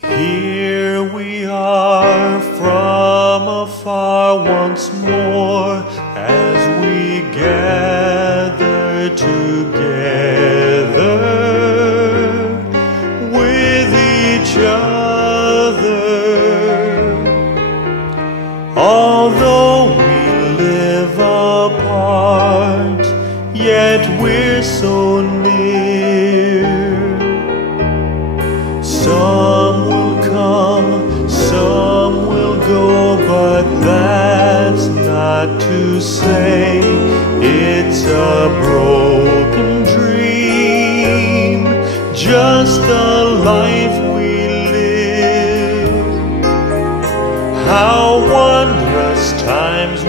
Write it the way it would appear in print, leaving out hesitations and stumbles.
Here we are from afar once more, as we gather together with each other. Although we live apart, yet we're so near. Some will come, some will go, but that's not to say it's a broken dream, just a life we live. How wondrous times